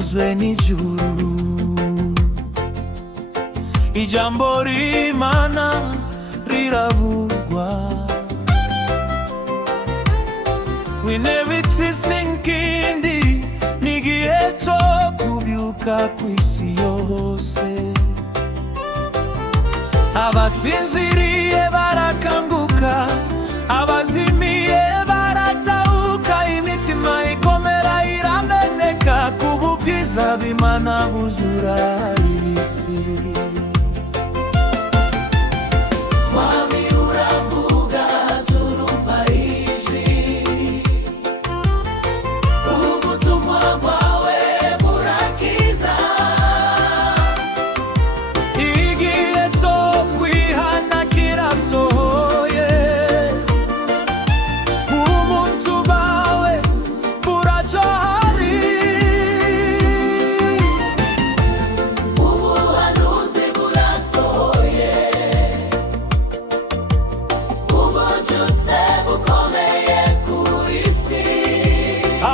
himbazwe n'ijuru. Ijambo ry'Imana riravugwa, w'intebe isinkindi n'igihe cyo kubyuka kw'isi yose. Abasinziriye barakanguka, abazimiye baratahuka, imitima ikomera irameneka, kubw'ubwiza bw'Imana buzura isi. Mwami uravuga turumva ijwi, ubutumwa bwawe burakiza. Igihe cyo kwihana kirasohoye, umuntu bawe buracahari. Ubuhanuzi burasohoye, ububyutse bukomeye ku isi.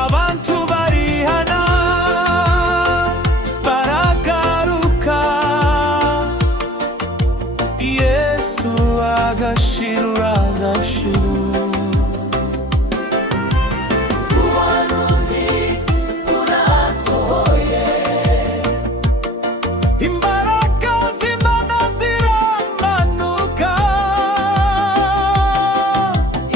Abantu barihana baragaruka, Yesu agashirura agashiru. Ubuhanuzi burasohoye, Imbaraga z'Imana ziramanuka,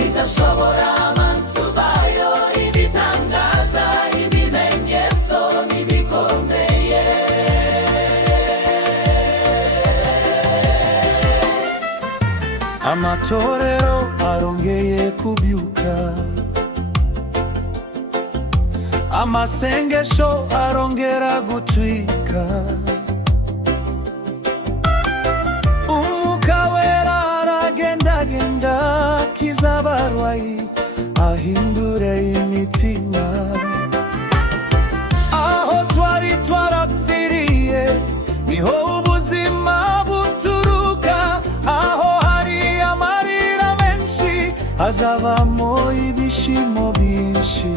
izashobora abantu bayo ibitangaza, ibimenyetso n'ibikomeye. amatorero arongeye kubyuka, amasengesho arongera gutwika, Umwuka Wera aragendagenda akiza abarwayi, ahindure imitima. Aho twari twarapfiriye niho ubuzima buturuka, aho hari amarira menshi hazabamo ibishimo byinshi.